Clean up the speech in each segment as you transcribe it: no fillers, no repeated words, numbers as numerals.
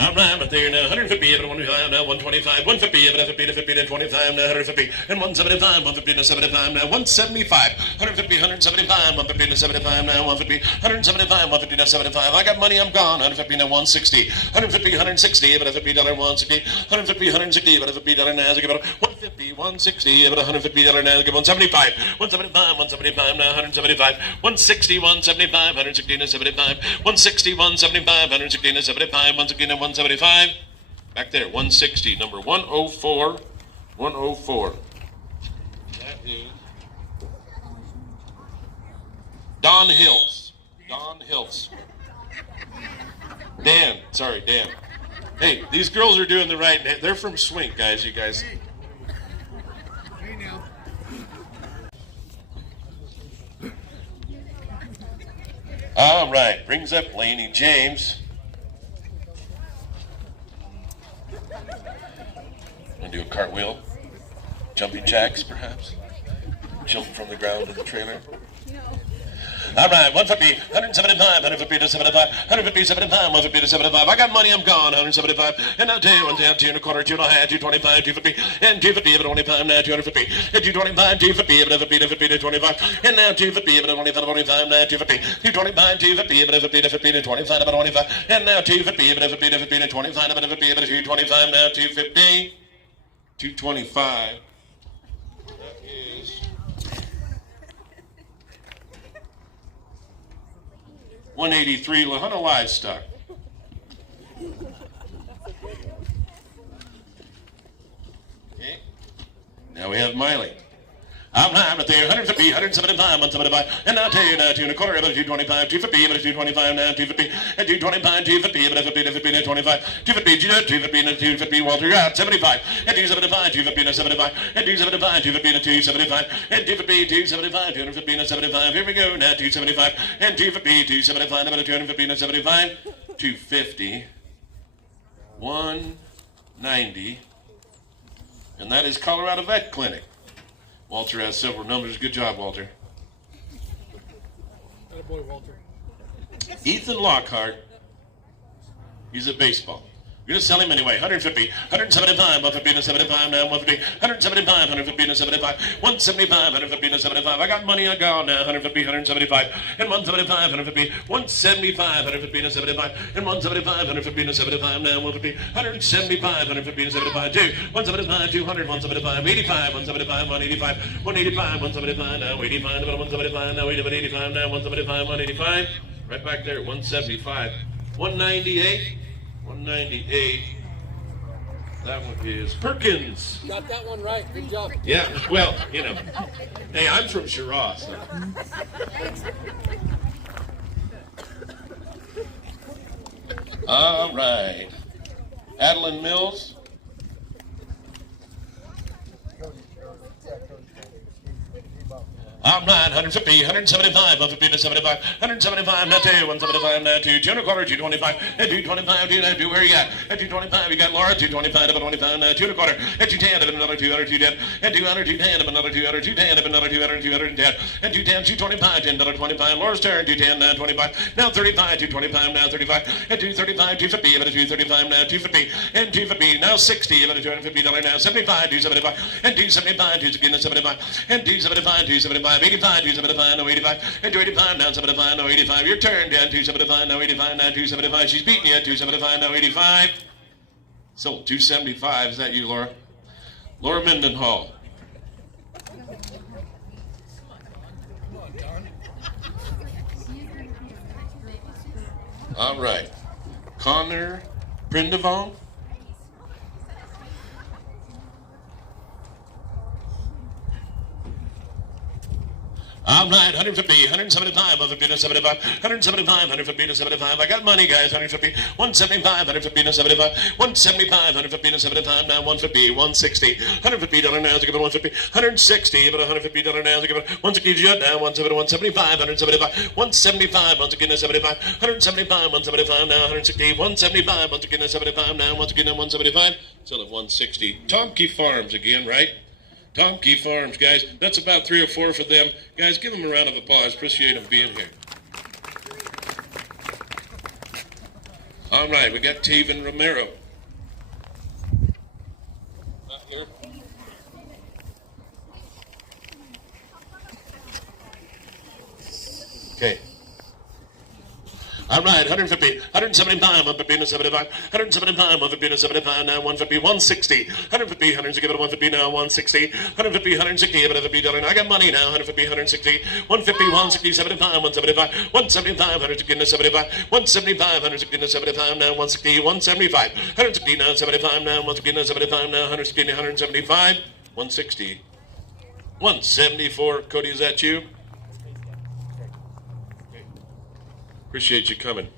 All right, but there now, 150, now 125, 150, now 50 to 50 to 25, now 150, and 175, 150 to 75, now 175, 150, 175, 150 to 75, now 150, 175, 150 to 75. I got money, I'm gone. 150 now 160, 150, 160, but a $50 160, 150, 160, but a $50 now, give it 150, 160, but a $150 now, give 175, 175, 175, now 175, 160, 175, 160 to 75, 160, 175, 160 to 75, 160 to 175. Back there, 160, number 104, 104. That is Don Hills. Don Hills. Dan. Sorry, Dan. Hey, these girls are doing the right. They're from Swink, guys, you guys. All right, brings up Laney James. Gonna do a cartwheel, jumping jacks, perhaps. Jump from the ground to the trailer. All right, 150, 175, 150 to 75, 150, 75, 150 to 75. I got money, I'm gone. 175, and now 2, 1 down, 2 and a quarter, 2 and a half, 225, 250, and 250, but 25, now 250, and 225, 250, but 50 to 50 to 25, and now 250, but 25, 25, now 250, 225, 250, but 50 to 50 to 25, but 25, and now 250, but 50 to 50 to 25, but 50, but 225, now 250, 225. 183 Lahana Livestock. Okay. Now we have Miley. I'm high right there, 150, 175, 175, and now 2 and a quarter, about 225, 250, about 225, now 250, and 225, 250, about 50 to 50 to 25, 250, 250, and 250, Walter, out, 75, and 275, 250 to 75, and 275, 250 to 275, and 250, 275, 250 to 75, here we go, now 275, and 250, 275, about 250 to 75, 250, 190, and that is Colorado Vet Clinic. Walter has several numbers. Good job, Walter. Attaboy, Walter. Ethan Lockhart. He's at baseball. We're going to sell him anyway. 150, 175, 150 to 75, now 150, 175, 150 to 75, 175, 150 to 75. I got money, I got now. 150, 175, and 175, 150, 175, 150 to 75, and 175, 150 to 75, now 150, 175, 150 to 75, 2, 175, 200, 175, 85, 175, 185, 185, 175, now 85, 175, now 85, now 175, 185. Right back there, 175, 198. 198. That one is Perkins. Got that one right. Good job. Yeah, well, you know. Hey, I'm from Shiraz. So. All right. Adeline Mills. All right, 150, 175, 150 to 75, 175, now 2, 175, now 2, 2 and a quarter, 225, and 225, 2, where you got? At 225, you got Laura, 225, up 25, now 2 and a quarter, at 210, up another 200, 210, and 200, 210, up another 200, 210, up another 200, 210, and 210, 225, $10.25, Laura's turn, 210, now 25, now 35, 225, now 35, and 235, 250, up 235, now 250, and 250, now 60, up $250, now 75, 275, and 275, 275, and 275, 275, 85, 275, no 85, and 285, now 75, no 85. Your turn, down 275, now 85, now 275. She's beating you at 275, now 85. Sold 275. Is that you, Laura? Laura Mendenhall. All right. Connor Prindavon. All right, 150, 175, 150 to 75, 175, 150 to 75. I got money, guys. 150, 175, 150 to 75, 175, 150 to 75. Now 150, 160, $150 now to give it 150, 160, but $150 now to give it 160. Jut now 170, 175, 175, 175. Once again to 75, 175, 175 now 160, 175. Once again to 75 now. Once again to 175. Still at 160. Tomke Farms again, right? Tomke Farms, guys. That's about 3 or 4 for them. Guys, give them a round of applause. Appreciate them being here. All right, we got Taven Romero. Not here. Okay. All right, 150, 175, 150, 75, 175, 150, 75, now 150, 160, 150, 160, give it a 150 now, 160, 150, 160, give it a $50. I got money now, 150, 160, 150, 160, 75, 175, 175, 160, 75, 175, 160, 75, now 160, 175, 160, now 75, now 160, 75, now 160, 175, 160, 174. Cody, is that you? Appreciate you coming.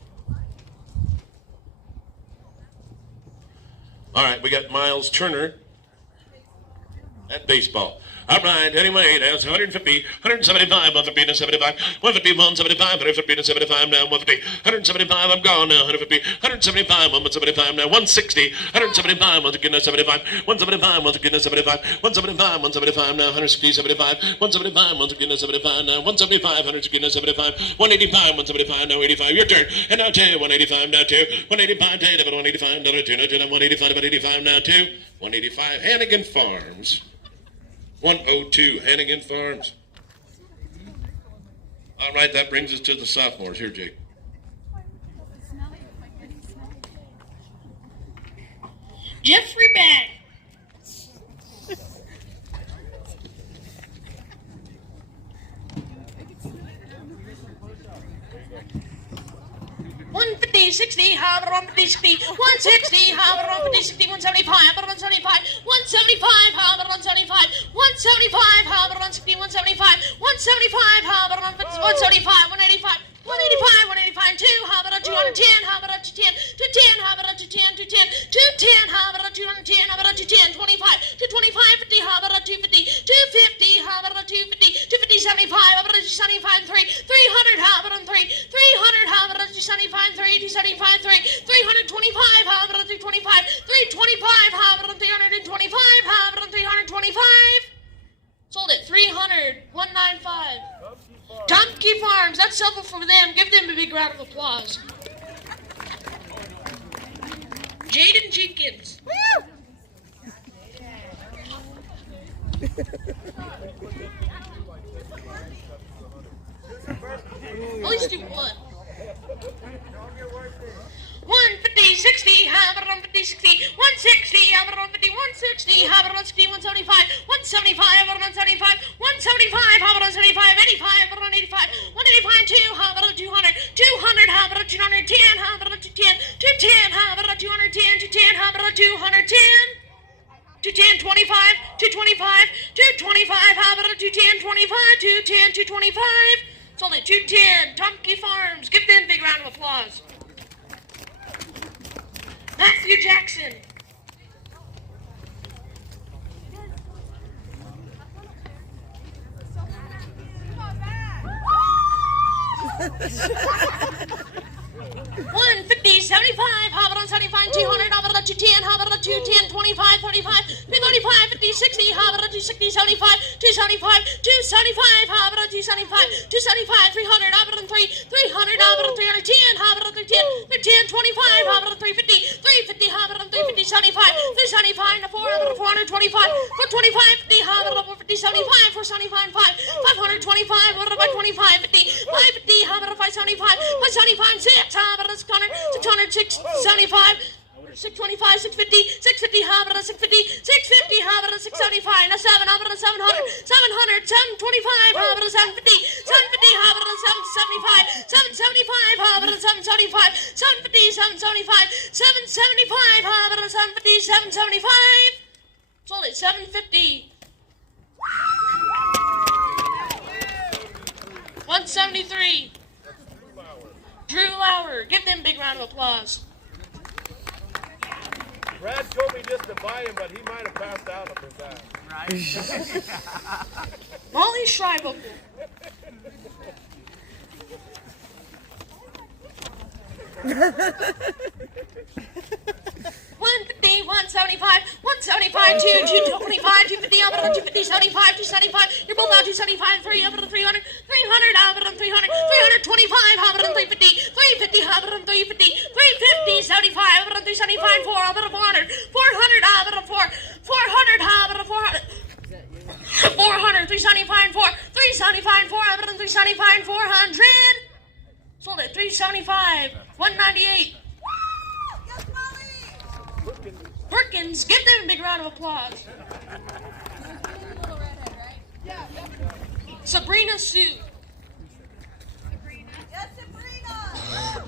All right, we got Miles Turner at baseball. All right, anyway, that's 150, 175, 150 to 75, 150, 175, 150 to 75, now 150, 175, I'm gone now, 150, 175, 175, now 160, 175, 175, 175, 175, 175, 175, now 160, 75, 175, 175, now 175, 160, 75, 185, 175, now 85, your turn, and now 2, 185, now 2, 185, 2, 185, now 2, 185, 185, now 2, 185, Hannigan Farms. 102, Hannigan Farms. All right, that brings us to the sophomores. Here, Jake. Jeffrey Bag. $150, 60, however, $150, 60, $160, however, $150, 60, $175, however, $175, $175, however, $175, $175, however, $160, $175, $175, however, $175, $185, $185, $185, 2, how about a $210, how about a $210, $210, how about a $210, $210, $210, how about a $210, how about a $210, $25, $225, $50, how about a $250, $250, how about a $250, $250, $75, how about a $75, $300, how about a $300, how about a $75, $300, $325, how about a $325, $325, how about a $325, how about a $325. Sold it, 300, 195. Tumke Farms, that's silver for them. Give them a big round of applause. Jaden Jenkins. Woo! At least do one. 150, 60, how about 150, 60, 160, how about 150, 160, how about 160, 175, 175, how about 175, 175, how about 175, 85, how about 185, 185, 2, how about 200, 200, how about 210, how about 210, 210, how about 210, 210, how about 210, 210, 25, 225, 225, how about 210, 25, 210, 225. Sold it, 210, Tumke Farms. Give them a big round of applause. Matthew Jackson. $150, 75, how about 75, 200, how about 210, how about 210, 25, 35, 235, 50, 60, how about 260, 75, 275, 275, how about 275, 275, 300, how about 300, how about 310, how about 310, 310, 25, how about 350, 350, how about 350, 75, 375, 425, 425, 50, how about 450, 75, 475, 525, what about 25, 50, 550, how about 575, 575, 6, how about 600, 600, 675, 625, 650, 650, how about 650, 650, how about 675, now 7, how about 700, 700, 725, how about 750, 750, how about 775, 775, how about 775, 750, 775, 775, how about 750, 775. Sold it, 750. 173. Drew Lauer. Give them a big round of applause. Brad told me just to buy him, but he might have passed out up his ass. Right. Molly Schreiber. 150, 175, 175, 225, 250, up at 250, 75, 275. You're both out 275, 3 up at 300, 300, up at 300, 325, up at 350, 350, up at 350, 350, 375, over to 375, 4, over to 400, 400, over to 4, 400, over to 400. 400, 375, 4, 375, 4, over to 375, 400. Sold it, 375, 198. Perkins, give them a big round of applause. Sabrina Sue. Yes, Sabrina.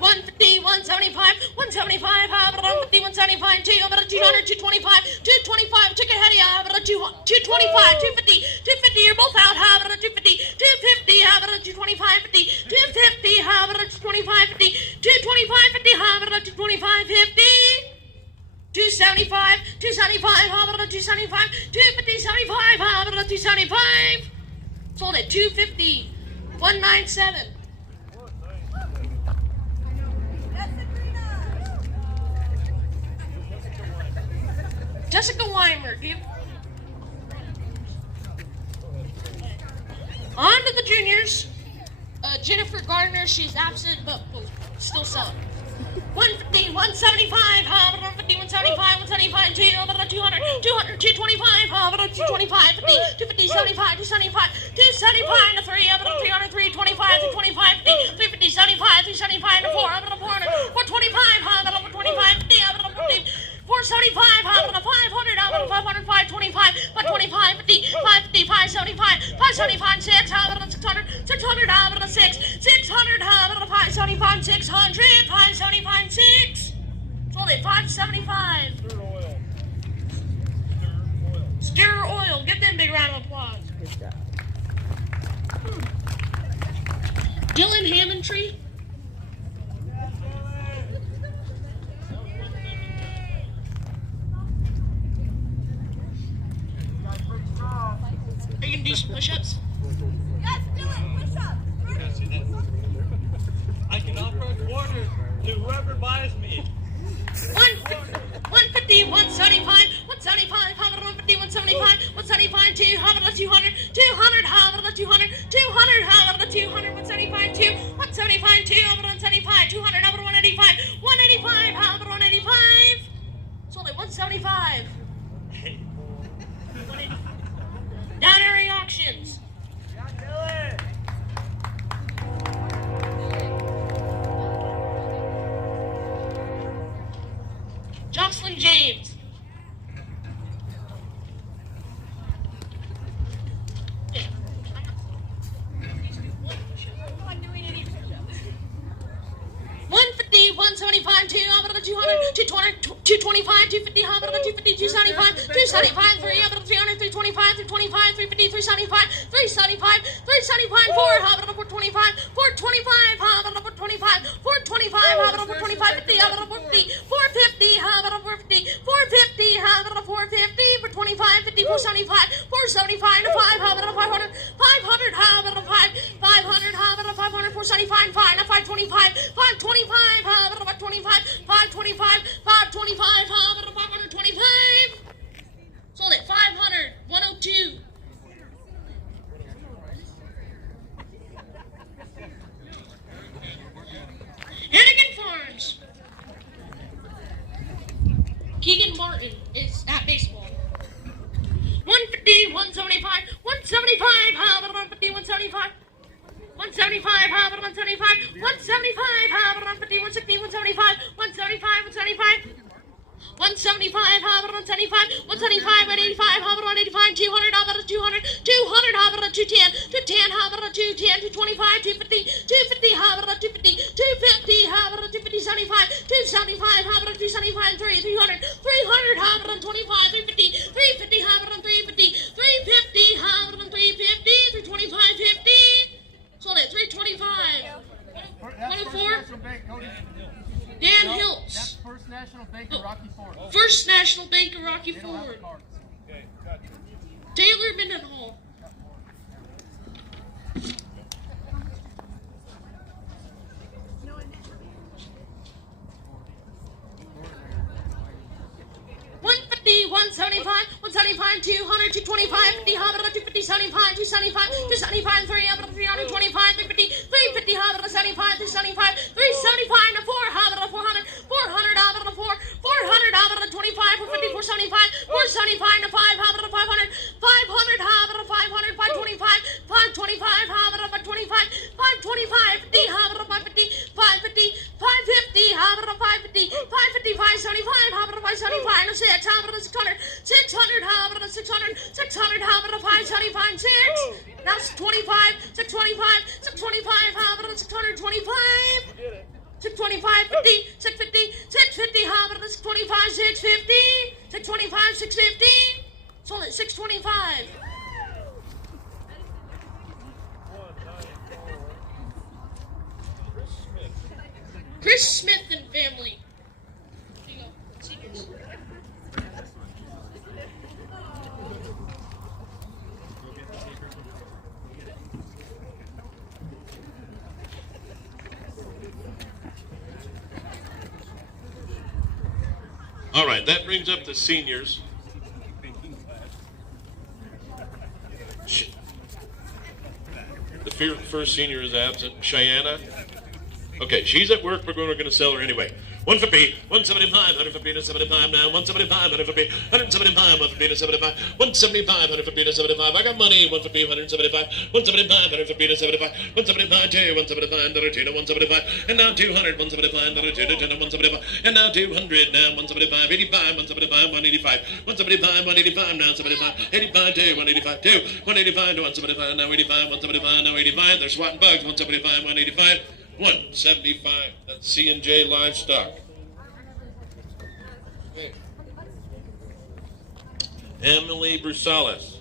150, 175, 175, 150, 175, 2, over to 200, 225, 225, ticket head, over to 225, 250, 250, you're both out, over to 250, 250, over to 225, 50, 250, over to 225, 50, 225, 50, over to 225, 50. 275, 275, over to 275, 250, 75, over to 275. Sold it, 250, 197. Jessica Weimer, on to the juniors. Jennifer Gardner, she's absent, but we'll still selling. 150, 175, 150, 175, 175, 2, over to 200, 200, 225, over to 225, 50, 250, 75, 275, 275 to 3, over to 300, 325, 325, 50, 350, 75, 375 to 4, over to 400, 425, over to 425, 50, over to 50. 475, over to 500, over to 500, 525, 525, 50, 550, 575, 575, 6, over to 600, 600, over to 6, 600, over to 575, 600, 575, 6. Sold it, 575. Stir oil. Give them a big round of applause. Dylan Hammondtree. Are you gonna do some push-ups? Yes, do it. Push up. I can offer a quarter to whoever buys me. 150, 175, 175, 150, 175, 175, 200, 200, 200, 200, 200, 200, 200, 175, 2, 175, 2, over 175, 200, over 185, 185, over 185. Sold it, 175. Down area auctions. Jocelyn James. $150, 175, 2, over to 200, 220, 225, 250, over to 250, 275, 275, 3, over to 300, 325, 325, 350, 375, 375, 375, 4, over to 425, 425, over to 425, 425, over to 425, 50, over to 450, 450, over to 450, 450, over to 450, for 25, 50, 475, 475 to 5, over to 500, 500, over to 5, 500, over to 500, 475, 5, to 525, 525, over to 525, 525, 525, over to 525. Sold it, 500, 102. Hannigan Farms. Keegan Martin is at baseball. 150, 175, 175, 150, 175. 175, 175, 175, 150, 160, 175, 175, 175. 175, 175, 175, 185, 185, 200, 200, 200, 210, 210, 210, 225, 250, 250, 250, 250, 250, 75, 275, 275, 300, 300, 325, 350, 350, 350, 350, 350, 325, 50. Sold it, 325. 104. Dan Hiltz. That's First National Bank of Rocky Ford. First National Bank of Rocky They don't have the Ford. cards. Okay, gotcha. Taylor Mendenhall. $150, 175, 175, 200, 225, 50, 250, 75, 275, 275, 300, 325, 350, 350, 350, hop it to 75, 275, 375 to 4, hop it to 400, 400, hop it to 4, 400, hop it to 25, 450, 475, 475 to 5, hop it to 500, 500, hop it to 500, 525, 525, hop it to 525, 525, 50, hop it to 550, 550, 550, hop it to 550, 550, 575, hop it to 575, to 6, hop it to 600, 600, hop it to 600, 600, hop it to 575, 6. Now 25, 625, 625, hop it to 625. 625, 50, 650, 650, hop it to 625, 650, 625, 650. Sold at 625. Chris Smith and family. Here you go. Seniors. All right, that brings up the seniors. The first senior is absent. Cheyenne. Okay, she's at work. We're going to sell her anyway. 150, 175, 150 to 75 now. 175, 150, 175, 150 to 75, 175, 150 to 75. I got money. 150, 175, 175, 150 to 75, 175 to 175, to 175, and now 200, 175, to 175, and now 200, now 175, 85, 175, 185, 175, 185, now 75, 85 to 185, to 185 to 175, now 85, 175, now 85. They're swatting bugs. 175, 185. 175. That's C&J Livestock. Okay. Emily Brusales.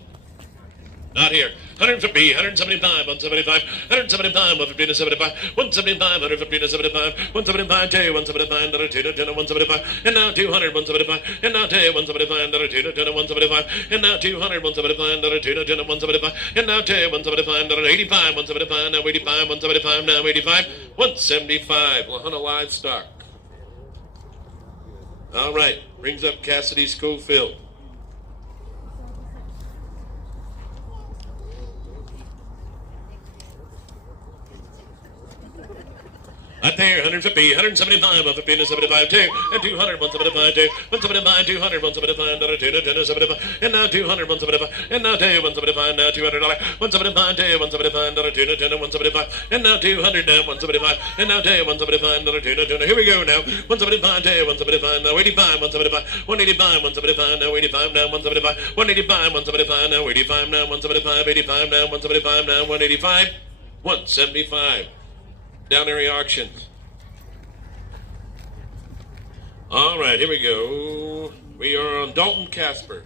Not here. 150, 175, 175, 175, 150 to 75, 175, 150 to 75, 175 to 175, to 175, and now 200, 175, and now 175, to 175, and now 200, 175, to 175, and now 175, 85, 175, now 85, 175, now 85, 175. Lahana Livestock. All right, brings up Cassidy Schofield. Right there, 150, 175, 150 to 75, 2, and 200, 175, 2, 175, 200, 175, 2, 75, and now 200, 175, and now 175, now $200, 175, 175, 2, 175, and now 200, now 175, and now 175, 2, here we go now, 175, 175, now 85, 175, 185, 175, now 85, now 175, 185, 175, now 85, now 175, 85, now 175, now 185, 175. Down area auctions. All right, here we go. We are on Dalton Casper.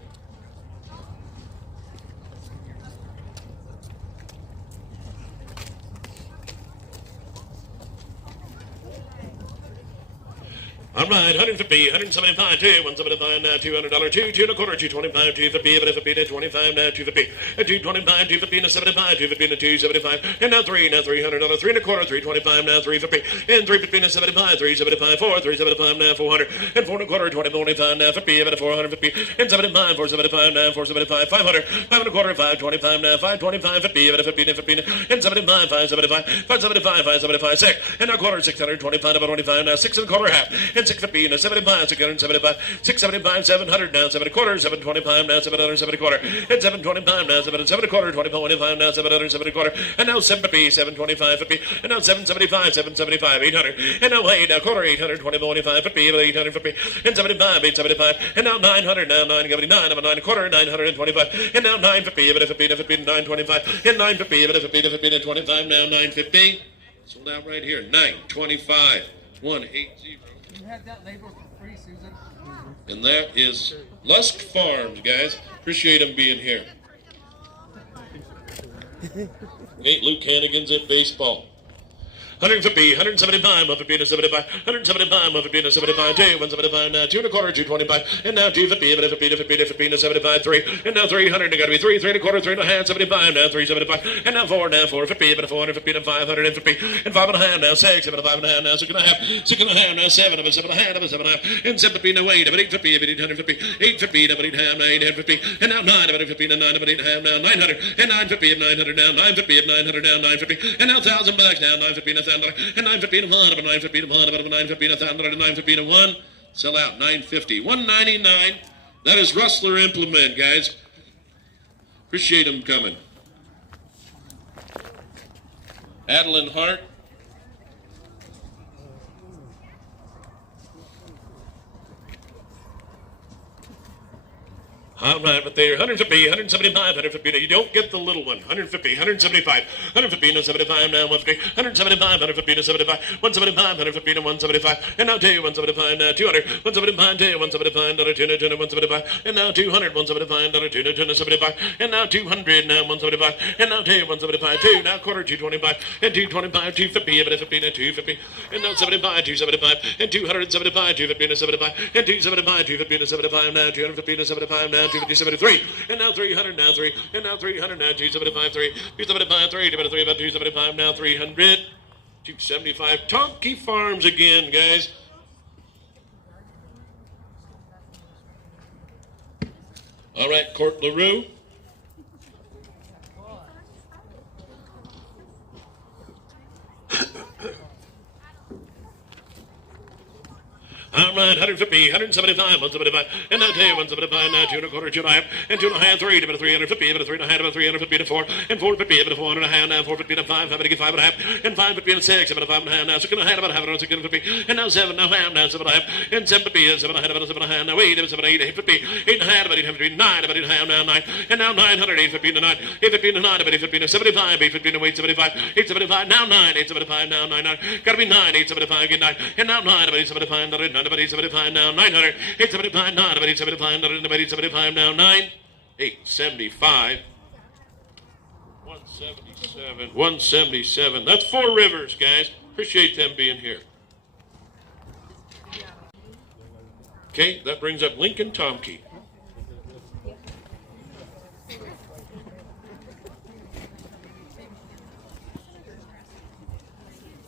All right, 150, 175, 2, 175, now $200, 2, 2 and a quarter, 225, 250, but 50 to 25, now 250, 225, 250 to 75, 250 to 275, and now $300, 3 and a quarter, 325, now 350, and 350 to 75, 375, 4, 375, now 400, and 4 and a quarter, 2025, now 50, but 450, and 75, 475, now 475, 500, 5 and a quarter, 525, now 525, 50, but 50 to 50, and 75, 575, 575, 575, 6, and a quarter, 625, about 25, now 6 and a quarter, half, and 650 and 75, 675, 675, 700 now, 7 and a quarter, 725 now, 700, 7 and a quarter, and 725 now, 7 and 7 and a quarter, 25 now, 700, 7 and a quarter, and now 750, 725, 50, and now 775, 775, 800, and now 8, now quarter, 800, 25, 50, 850, and 75, 875, and now 900, now 979, about 9 and a quarter, 925, and now 950, 50 to 50, 925, and 950, 50 to 50 to 25, now 950, sold out right here, 925, 180. You had that label for free, Susan. And that is Lusk Farms, guys. Appreciate them being here. Ain't Luke Hannigan's at baseball. 150, 175, 150 to 75, 175, 150 to 75, 2, 175, now 2 and a quarter, 225, and now 250, 50 to 50 to 50 to 75, 3, and now 300, it got to be 3, 3 and a quarter, 3 and a half, 75, now 375, and now 4, now 450, but 450 to 550, and 5 and a half, now 6, and 5 and a half, now 6 and a half, 6 and a half, now 7, and 7 and a half, and 7 and a half, and 750, now 8, but 850, 850, 850, now 8 half, now 850, and now 9, but 850, now 9, but 8 half, now 900, and 950, 900, now 950, 900, now 950, and now $1,000 now 950, now and 950 to 1, about 950 to 1, about 950 to 1,000, and 950 to 1. Sell out 950, 199. That is Rustler Implement, guys. Appreciate them coming. Adeline Hart. All right, but there, 150, 175, 150. You don't get the little one. 150, 175, 150 to 75 now, 150, 175, 150 to 75, 175, 150 to 175, and now 2, 175, now 200, 175, 2, 175, $2, 2, 175, and now 200, 175, $2, 2, 75, and now 200, now 175, and now 2, 175, 2, now quarter, 225, and 225, 250, but 50 to 250, and now 75, 275, and 275, 250 to 75, and 275, 250 to 75, now 250 to 75, now 250, 73, and now 300, now 3, and now 300, now 275, 3, 275, 3, 275, 3, 275, now 300, 275, Tonky Farms again, guys. All right, Court LaRue. All right, 150, 175, 175, and now 2, 175, now 2 and a quarter, 2 and a half, and 2 and a half, 3, about 350, about 3 and a half, about 350 to 4, and 450, about 4 and a half, now 450 to 5, 5 and a half, and 550 to 6, about 5 and a half, now 6 and a half, about half, 6 and 50, and now 7 and a half, now 7 and a half, and 750, 7 and a half, about 7 and a half, now 8, about 7 and 8, 850, 8 and a half, about 850, 9, about 8 and a half, now 9, and now 900, 850 to 9, 850 to 9, about 850 to 75, 850 to 875, 875, now 9, 875, now 9, gotta be 9, 875, get 9, and now 9, about 875, 9, about 875, now 900, 875, 9, about 875, 9, about 875, now 9, 875, 177, 177. That's Four Rivers, guys. Appreciate them being here. Okay, that brings up Lincoln Tomke.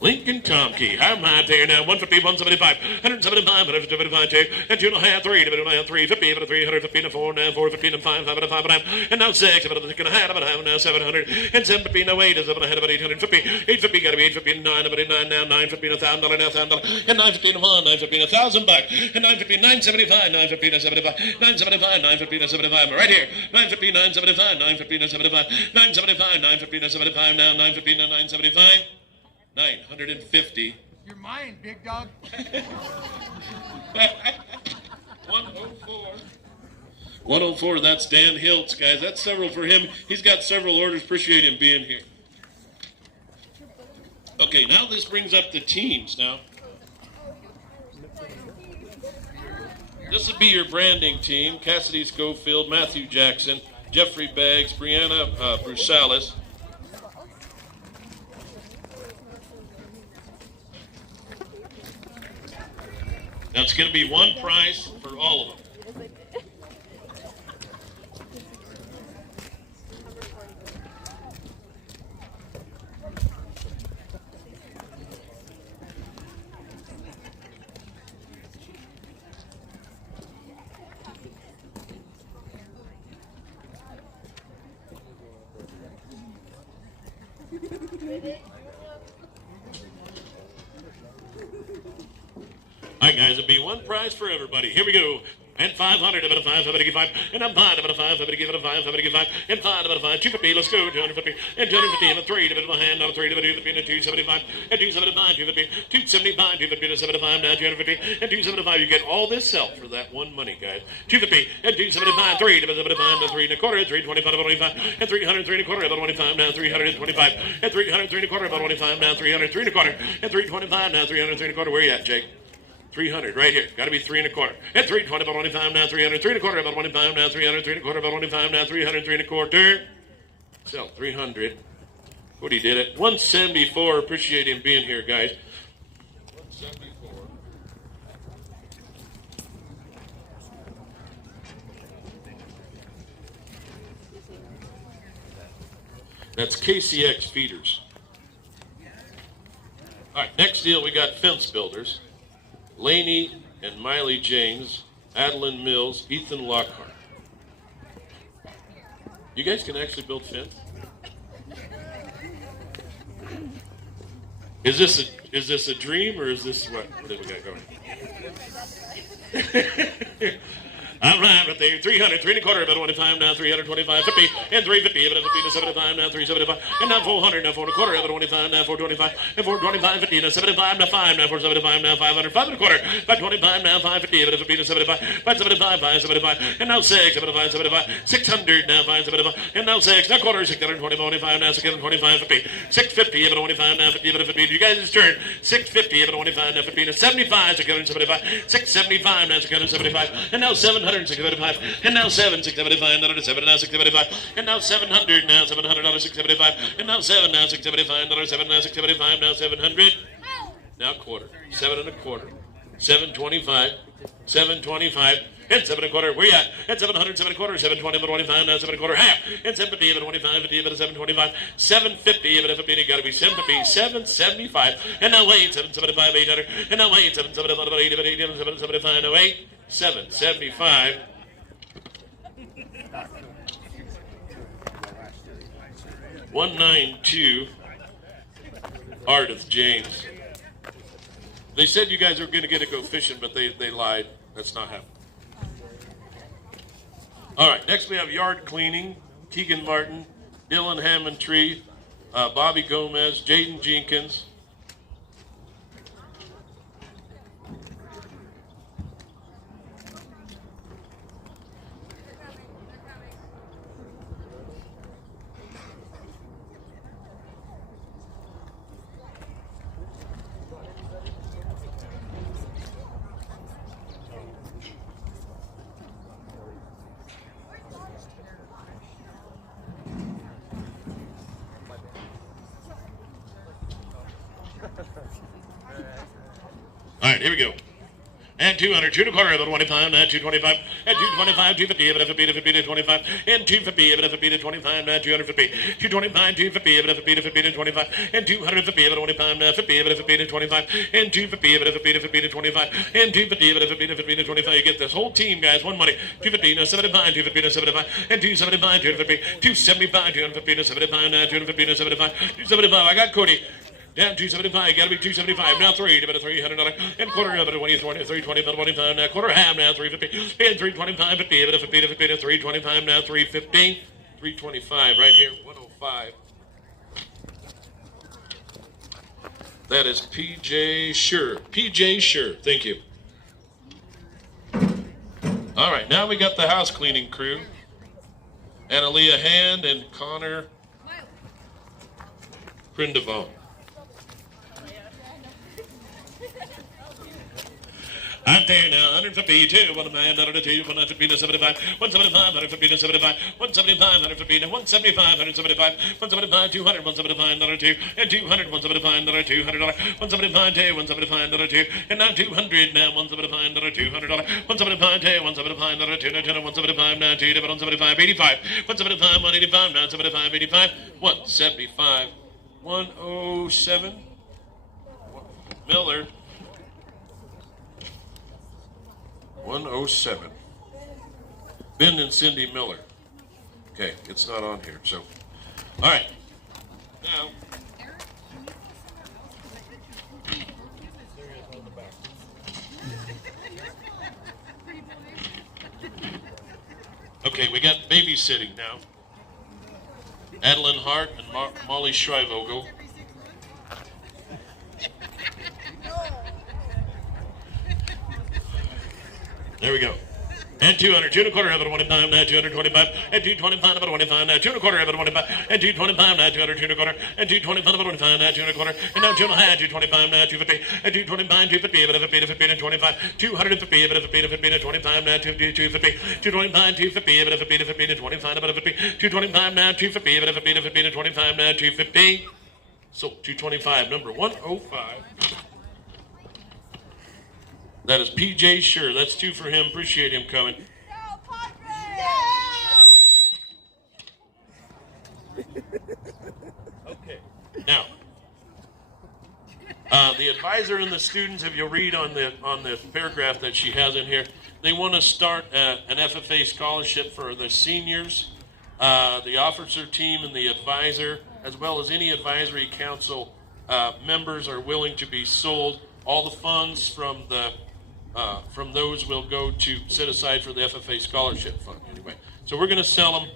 Lincoln Tomke, I'm out there now, 150, 175, 175, 175, 2, and 2 and a half, 3, 2 and a half, 350, about 350 to 4, now 450 to 5, 5 and a 5 and a half, and now 6, about 6 and a half, about a half, now 700, and 750, now 8, is about a head, about 850, 850, gotta be 850 to 9, about 9, now 950 to $1,000, now $1,000, and 950 to 1, 950 to $1,000, and 950, 975, 950 to 75, 975, 950 to 75, right here, 950, 975, 950 to 75, 975, 950 to 75, now 950 to 975. 950. You're mine, big dog. 104. 104, that's Dan Hiltz, guys. That's several for him. He's got several orders. Appreciate him being here. Okay, now this brings up the teams now. This would be your branding team. Cassidy Schofield, Matthew Jackson, Jeffrey Baggs, Brianna Brusalis. Now it's going to be one price for all of them. All right, guys, it'll be one prize for everybody. Here we go. And 500, about a 5, somebody give 5, and I'm 5, about a 5, somebody give it a 5, somebody give 5, and 5, about a 5, 250, let's go, 250, and 250, and a 3, to a hand, on a 3, to a 250, and a 275, and 275, 250, 275, 250, to 75, now 250, and 275, you get all this help for that one money, guys. 250, and 275, 3, to 75, and 3 and a quarter, 325, about 25, and 300, 3 and a quarter, about 25, now 325, and 300, 3 and a quarter, about 25, now 300, 3 and a quarter, and 325, now 300, 3 and a quarter, where you at, Jake? 300 right here. Got to be 3 and a quarter. And 320, about 25, now 300, 3 and a quarter, about 25, now 300, 3 and a quarter, about 25, now 300, 3 and a quarter. Sell 300. Cody did it. 174. Appreciate him being here, guys. 174. That's KCX feeders. All right, next deal we got fence builders. Laney and Miley James, Adeline Mills, Ethan Lockhart. You guys can actually build fence? Is this a dream or is this what do we got going? All right there. 300, 3 1/4, about 25 now, 325, 50, and 350, about 50 to 75 now, 375, and now 400, now 4 1/4, about 25 now, 425, and 425, 50, now 75, now 5, now 475, now 500, 5 1/4, about 25 now, 550, about 50 to 75, about 75, 575, and now 6, about 575, 600 now, 575, and now 6, now quarter, 620, 25 now, 625, 50, 650, about 25 now, 50, about 50, you guys' turn, 650, about 25 now, 50, now 75, 675, 675 now, 675, and now 700. 675, and now 675, now 7, now 675, and now 700, now $700, 675, and now 7, now 675, 7, now 675, now 700, now quarter, 7 1/4, 725, 725, and 7 1/4. Where you at? At 700, 7 1/4, 720, 25, now 7 1/4, half, and 750, 25, 50, 725, 750, 50, it got to be 750, 775, and now wait, 775, 800, and now wait, 775, 80, 775, no 8, 775. $192. Ardith James. They said you guys were going to get to go fishing, but they lied. That's not happening. All right, next we have yard cleaning. Keegan Martin, Dylan Hammond Tree, Bobby Gomez, Jaden Jenkins. All right, here we go. And 200, 2 1/4, about 25, now 225, and 225, 250, about 50 to 50 to 25, and 250, about 50 to 25, now 250, 225, 250, about 50 to 50 to 25, and 250, about 25, now 50, about 50 to 25, and 250, about 50 to 50 to 25, and 250, about 50 to 50 to 25. You get this whole team, guys, one money. 250, now 75, 250 to 75, and 275, 250, 275, 250 to 75, now 250 to 75, 275. I got Cody. Down 275, gotta be 275. Now 3, about $300, and quarter, about 320, about 25, now quarter, half, now 350, and 325, 50, about 50 to 50 to 325, now 350, 325, right here, 105. That is PJ Sure. PJ Sure, thank you. All right, now we got the house cleaning crew. Annalea Hand and Connor Prindavon. I'm there now, 152, 102, 150 to 75, 175, 150 to 75, 175, 150 to 175, 175, 175, 200, 175, $2, and 200, 175, $200, 175, $2, 175, $2, and now 200, now 175, $200, 175, $2, 175, $2, 175, now 2, 175, 85, 175, 185, now 75, 85, 175, 107, Miller. 107. Ben and Cindy Miller. Okay, it's not on here, so. All right. Now. Okay, we got babysitting now. Adeline Hart and Molly Schreivogel. There we go. And 200, 2 1/4, have it 25, now 225, and 225, about 25, now 2 1/4, have it 25, and 225, now 200, 2 1/4, and 225, about 25, now 2 1/4, and now 2 1/2, 225, now 250, and 225, 250, about 50, 50, and 25, 250, about 50, 50, and 25, now 250, 250, 225, 250, about 50, 50, and 25, about 50, 225, now 250, about 50, 50, and 25, now 250. So 225, number 105. That is PJ Sure. That's 2 for him. Appreciate him coming. Go, Padres! Okay. Now, the advisor and the students, if you read on the paragraph that she has in here, they want to start an FFA scholarship for the seniors, the officer team, and the advisor, as well as any advisory council members are willing to be sold. All the funds from those will go to set aside for the FFA scholarship fund. Anyway, so we're going to sell them.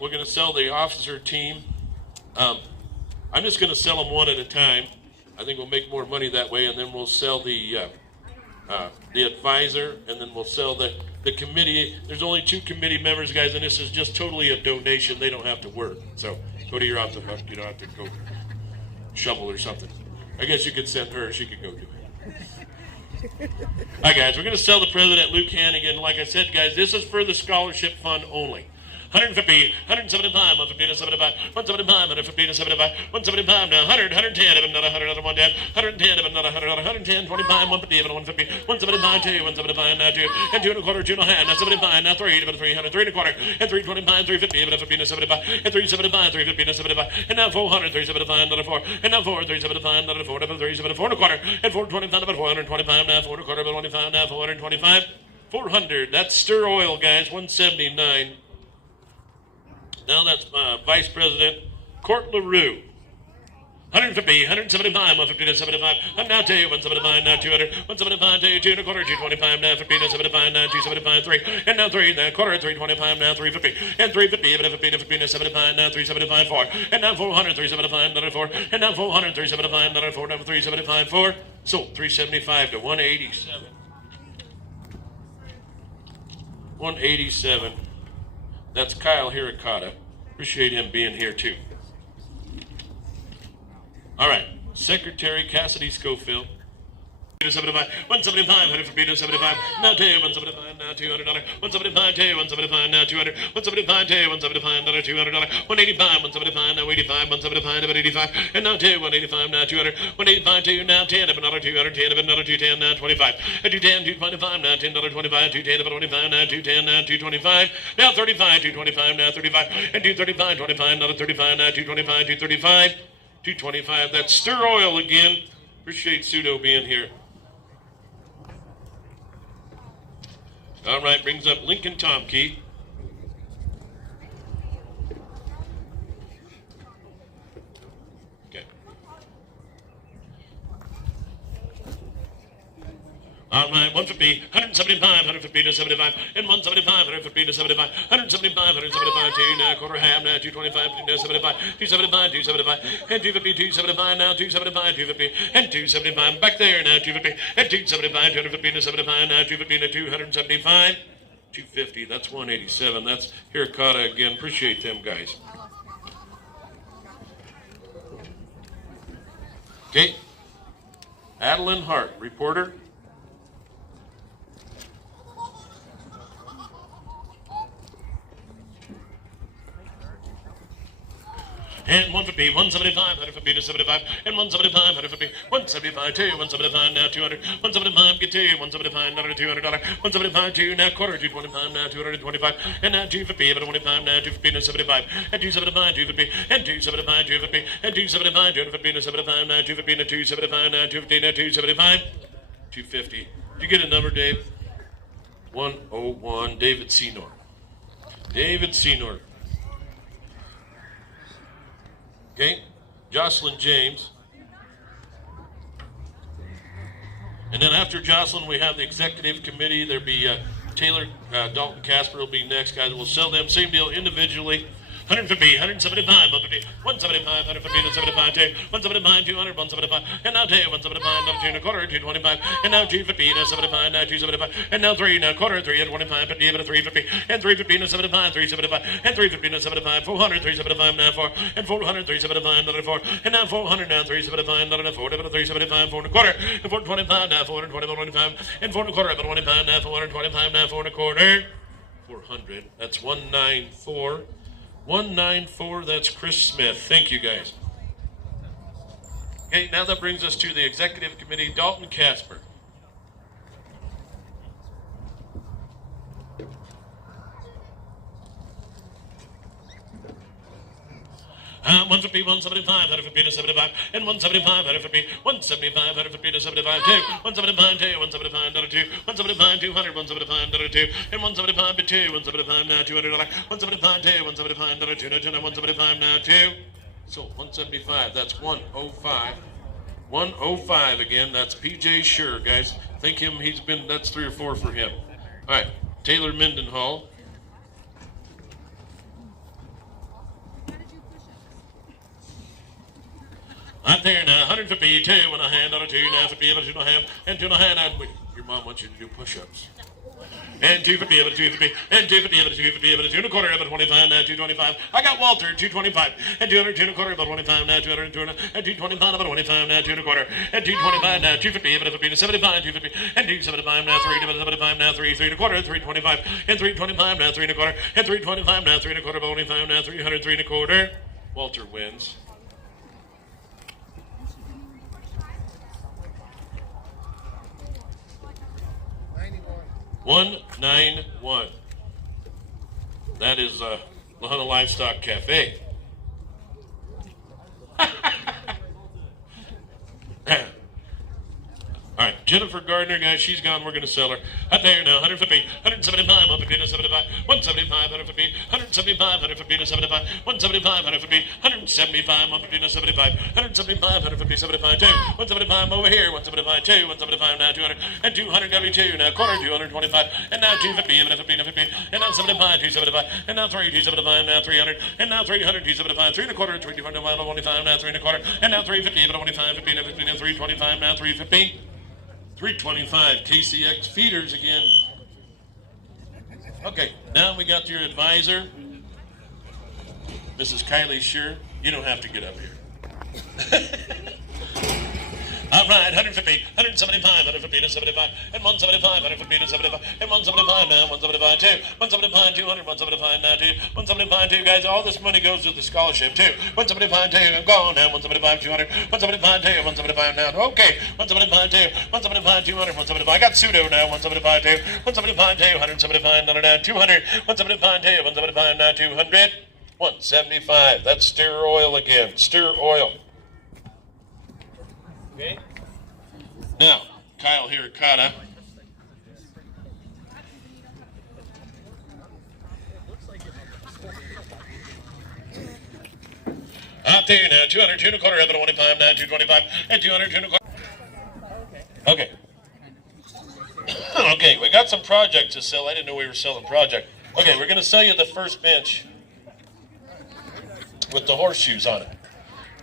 We're going to sell the officer team. I'm just going to sell them one at a time. I think we'll make more money that way, and then we'll sell the advisor, and then we'll sell the committee. There's only 2 committee members, guys, and this is just totally a donation. They don't have to work. So go to your office. You don't have to go shovel or something. I guess you could send her. She could go do it. All right, guys, we're going to sell the president, Luke Hannigan. Like I said, guys, this is for the scholarship fund only. 150, 175, 150 to 75, 175, 150 to 75, 175 now, 100, 110, even another 100, another 110, 110, even another 100, 110, 25, 150, even 150, 175, 2, 175, now 2, and 2 1/4, 2 1/2, now 75, now 3, even 300, 3 1/4, and 325, 350, even 50 to 75, and 375, 350 to 75, and now 400, 375, another 4, and now 4, 375, another 4, double 374 1/4, and 425, about 425, now 4 1/4, about 25, now 425, 400, that's Stir Oil, guys, 179. Now that's Vice President Court LaRue. 150, 175, 150 to 75. I'm now tell you 175, now 200, 175 to 2 1/4, 225, now 50 to 75, now 275, 3, and now 3, now 1/4, 325, now 350, and 350, but 50 to 50 to 75, now 375, 4, and now 400, 375, another 4, and now 400, 375, another 4, now 375, 4. Sold 375 to 187. 187. That's Kyle Hirikata. Appreciate him being here too. All right, Secretary Cassidy Schofield. 175, 175, 150 to 75, now 2, 175, now $200, 175, 2, 175, now 200, 175, 2, 175, another $200, 185, 175, now 85, 175, about 85, and now 2, 185, now 200, 185, 2, now 10, of another 200, 10, of another 210, now 25, and 210, 225, now $10.25, 210, about 25, now 210, now 225, now 35, 225, now 35, and 235, 25, another 35, now 225, 235, 225. That's Stir Oil again. Appreciate Pseudo being here. All right, brings up Lincoln Tomkey. Okay. All right, 150, 175, 150 to 75, and 175, 150 to 75, 175, 175, 2, now 1/4 half, now 225, 275, 275, 275, and 250, 275, now 275, 250, and 275, back there, now 250, and 275, 250 to 75, now 250 to 275, 250, that's 187, that's Hirikata again, appreciate them guys. Okay, Adeline Hart, reporter. And 150, 175, 150 to 75, and 175, 150, 175, 2, 175, now 200, 175, get 2, 175, another $200, 175, 2, now 1/4, 225, now 225, and now 250, about 25, now 250 to 75, and 275, 250, and 275, 250, and 275, 250 to 75, now 250 to 275, now 250 to 275, 250. Did you get a number, Dave? 101, David Senor. David Senor. Okay, Jocelyn James. And then after Jocelyn, we have the executive committee. There'll be Taylor, Dalton Casper will be next, guys. We'll sell them, same deal, individually. 150, 175, 150, 175, 150 to 75, 175, 200, 175, and now 10, 175, now 2 and a quarter, 225, and now 250 to 75, now 275, and now 3 and a quarter, 3 and 25, 50, and 350, and 350 to 75, 375, and 350 to 75, 400, 375, now 4, and 400, 375, another 4, and now 400, now 375, another 4, 375, 4 and a quarter, and 425, now 425, and 4 and a quarter, 25, now 425, now 4 and a quarter, 400, that's 194. 194, that's Chris Smith. Thank you, guys. Okay, now that brings us to the executive committee, Dalton Casper. 150, 175, 150 to 75, and 175, 150, 175, 150 to 75, 2, 175, 2, 175, another 2, 175, 200, 175, another 2, and 175 to 2, 175 now 200, 175, 2, 175, another 2, 175 now 2. So 175, that's 105. 105 again, that's PJ Sure, guys. Think him, that's 3 or 4 for him. All right, Taylor Mendenhall. Right there now, 150, 2 and a hand on a 2, now 50, 2 and a half, and 2 and a hand, and your mom wants you to do push-ups. And 250, 250, and 250, 250, 2 and a quarter, 25, now 225. I got Walter, 225, and 200, 2 and a quarter, 25, now 200, 200, and 225, 25, now 2 and a quarter, and 225, now 250, 50, 75, 250, and 275, now 3, 75, now 3, 3 and a quarter, 325, and 325, now 3 and a quarter, and 325, now 3 and a quarter, 25, now 300, 3 and a quarter. Walter wins. 191. That is Lahana Livestock Cafe. All right, Jennifer Gardner, guys, she's gone. We're going to sell her. Out there now, 150, 175, 150 to 75, 175, 150, 175, 150 to 75, 175, 150, 175, 150 to 75, 175, 150, 75, 2, 175 over here, 175, 2, 175 now 200, and 200 W2, now quarter, 225, and now 250, and 50, and 50, and now 75, 275, and now 3, 275, now 300, and now 300, 275, 3 and a quarter, 325, now 3 and a quarter, and now 350, 25, 50, and 50, and 325, now 350. 325, KCX feeders again. Okay, now we got your advisor, Mrs. Kylie Sure. You don't have to get up here. All right, 150, 175, 150 to 75, and 175, 150 to 75, and 175 now, 175 2, 175 200, 175 now 2, 175 2, guys, all this money goes to the scholarship too. 175 2, I'm gone now, 175 200, 175 2, 175 now, okay, 175 2, 175 200, 175, I got pseudo now, 175 2, 175 2, 175 now 200, 175 2, 175 now 200, 175, that's stir oil again, stir oil. Okay. Now, Kyle Hirokata. Out there now, 200, 2 and a quarter, 25 now, 225, and 200, 2 and a quarter. Okay. Okay, we got some projects to sell. I didn't know we were selling project. Okay, we're going to sell you the first bench with the horseshoes on it.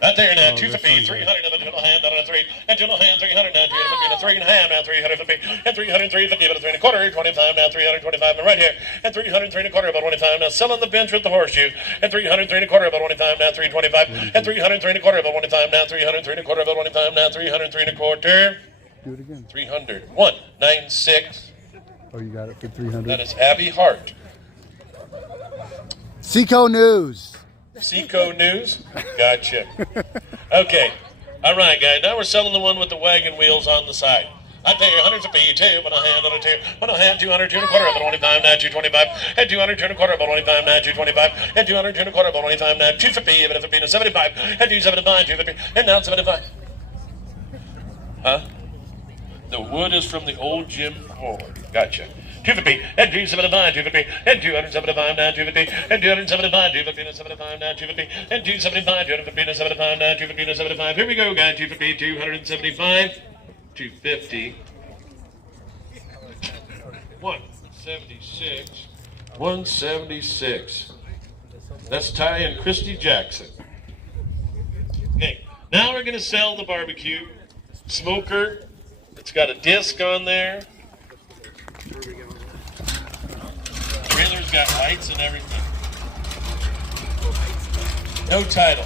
Out there now, 250, 300 of a 2 and a hand, on a 3, and 2 and a hand, 300 now, 250, and a 3 and a half now, 350, and 300, 350, and a 3 and a quarter, 25 now, 325, and right here, and 300, 3 and a quarter, about 25 now, selling the bench with the horseshoe, and 300, 3 and a quarter, about 25 now, 325, and 300, 3 and a quarter, about 25 now, 300, 3 and a quarter, about 25 now, 300, 3 and a quarter. Do it again. 300, 196. Oh, you got it for 300. That is Abby Hart. Seco News. Seco News? Gotcha. Okay. All right, guys. Now we're selling the one with the wagon wheels on the side. I pay 150, 2, but a hand on a 2, but a hand, 200, 2 and a quarter, about 25 now, 225, and 200, 2 and a quarter, about 25 now, 225, and 200, 2 and a quarter, about 25 now, 250, but a 50, and 75, and 275, 250, and now 75. Huh? The wood is from the old gym floor. Gotcha. 250, and 275, 250, and 275 now, 250, and 275, 250 to 75 now, 250, and 275, 250 to 75 now, 250 to 75. Here we go, guys. 250, 275, 250, 176, 176. That's Ty and Christy Jackson. Okay, now we're gonna sell the barbecue smoker. It's got a disc on there. Trailer's got lights and everything. No title.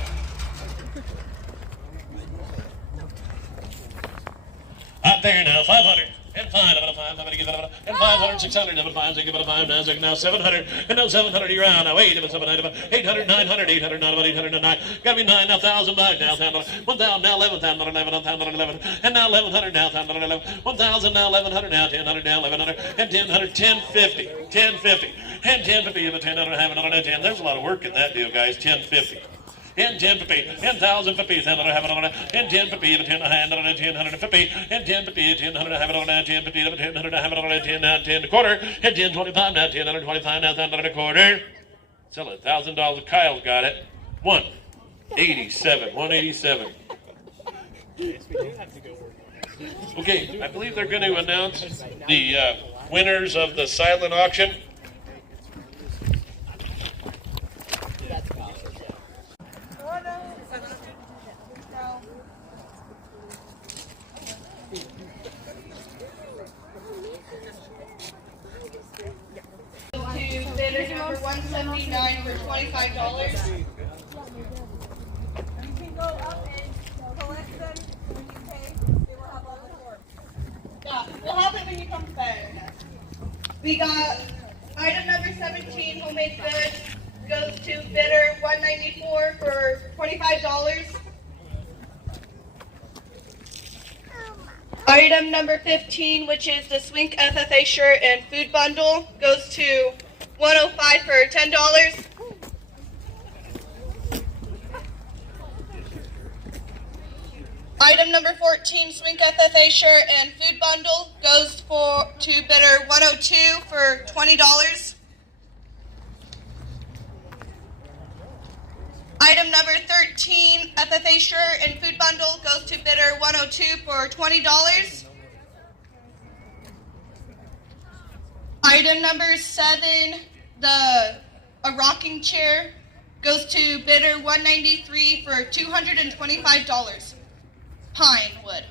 Up there now, 500. And 5, and 5, and 500, 600, and 5, 6, 5, now 700, and now 700, you're around, now 8, 700, 800, 900, 800, 809, gotta be 9, now 1,000 back, now 1,000, now 11,000, 11, and now 1,100, now 1,000, now 1,100, now 1,000, now 1,100, and 1,000, 1050, 1050, and 1050, and 10, have another 10, there's a lot of work in that deal, guys, 1050. And 1050, and 1,050, and 1050, and 1050, and 1050, 1000, have it on that, 1050, 1000, have it on that, 10, now 10 a quarter, and 1025, now 1025, now 1,000 a quarter. Sell it, $1,000. Kyle's got it. 187, 187. Okay, I believe they're going to announce the winners of the silent auction. To bidder number 179 for $25. You can go up and collect them when you pay. They will have all the forms. Yeah, we'll have it when you come back. We got item number 17, homemade goods, goes to bidder 194 for $25. Item number 15, which is the Swink FFA shirt and food bundle, goes to 105 for $10. Item number 14, Swink FFA shirt and food bundle, goes to bidder 102 for $20. Item number 13, FFA shirt and food bundle, goes to bidder 102 for $20. Item number 7, a rocking chair, goes to bidder 193 for $225. Pine wood.